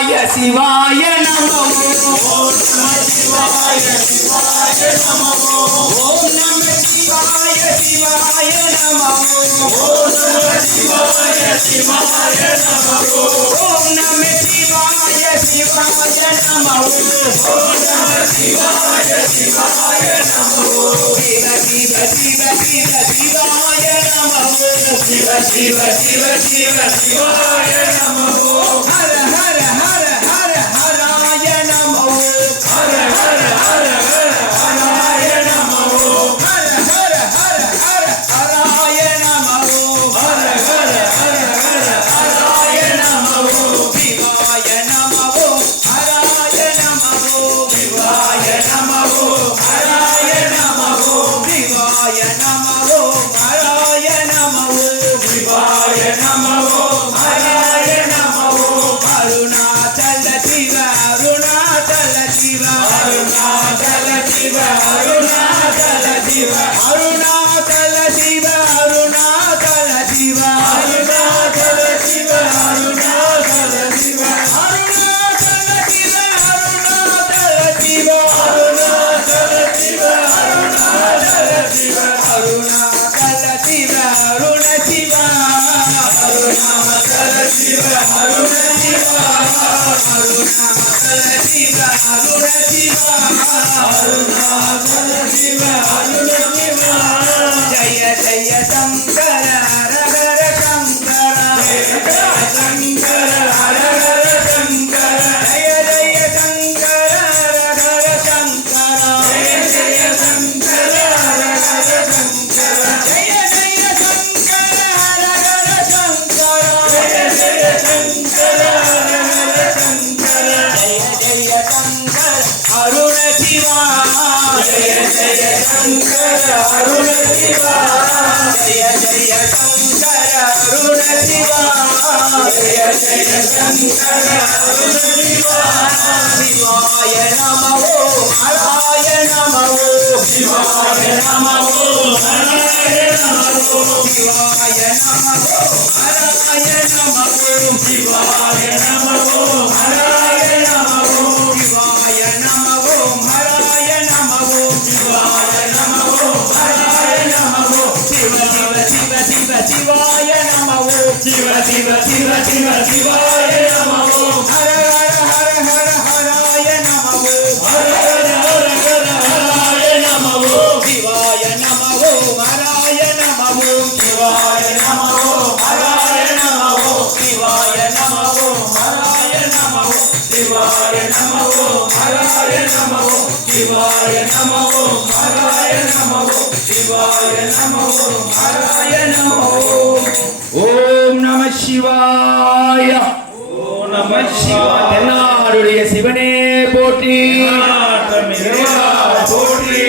சிவாய சிவாய நமோ ஓம் நம சிவாய சிவாய நமோ ஓம் நம சிவாய சிவாய நமோ ஓம் நம சிவாய சிவாய நமோ ஓம் நம சிவாய சிவாய நமோ ஓம் நம சிவாய சிவாய நமோ சிவ சிவ சிவ சிவ சிவாய நமோ சிவ சிவ சிவ சிவ சிவாய நமோ ஹர ஹர ஹர ஹர ஹராய நமோ ஹர ஹர ஹர ஹர ஹராய நமோ ஹர ஹர ஹர ஹர ஹராய நமோ ஹர ஹர ஹர ஹர ஹராய நமோ சிவாய நமோ ஹராய நமோ சிவாய நமோ ஹராய நமோ சிவாய நமோ ஹராய நமோ சிவாய நமோ ஹராய நமோ அருணாச்சல சிவ அருணாச்சல சிவ அருணாச்சல சிவ அருணாச்சல சிவ அருணாச்சல சிவ அருணாச்சல சிவ அருணாச்சல சிவ அருணாச்சல சிவ அருணாச்சல சிவ அருணாச்சல சிவ அருணாச்சல சிவ அருணாச்சல சிவ அருணாச்சல சிவ அருண சிவ அருணாச்சல சிவ அருண சிவ அருணாச்சல சிவ அருண சிவ அருணாச்சல சிவ அருண சிவ ஜய ஜய சங்கர ஹர ஹர சங்கர சங்கர ஹர ஹர சங்கர ஜய ஜய சங்கர ஹர ஹர சங்கர ஜய ஜய சங்கர ஹர ஹர சங்கர ஜய ஜய சங்கர ஹர ஹர சங்கர ஜய ஜய சங்கர ஹர ஹர சங்கர ஜய ஜய சங்கர அருண சிவா ஜய ஜய சங்கர அருண சிவா ஜய ஜய சங்கர அருண சிவா ஜய ஜய சங்கர அருண சிவா சிவாய நமோ ஹராய நமோ சிவாய நமோ ஹராய நமோ சிவாய நமோ ஹராய நமோ சிவாய நமோ ஹராய நமோ சிவாய நமோ ஹராய நமோ சிவாய நமோ ஹராய நமோ சிவ சிவ சிவ சிவ சிவாய நமோ சிவ சிவ சிவ சிவ சிவாய நமோ ஹர ஹர ஹர ஹர ஹராய நமோ ஹர ஹர ஹர ஹர ஹராய நமோ சிவாய நமோ ஹராய நமோ சிவாய நமோ ஹராய நமோ சிவாய நமோ ஹராய நமோ சிவாய நமோ ஹராய நமோ சிவாய நமோ ஹராய நமோ சிவாய நமோ ஹராய நமோ ஓம் நம சிவாய ஓம் நம சிவாய தென்னாடுடைய சிவனே போற்றி போற்றி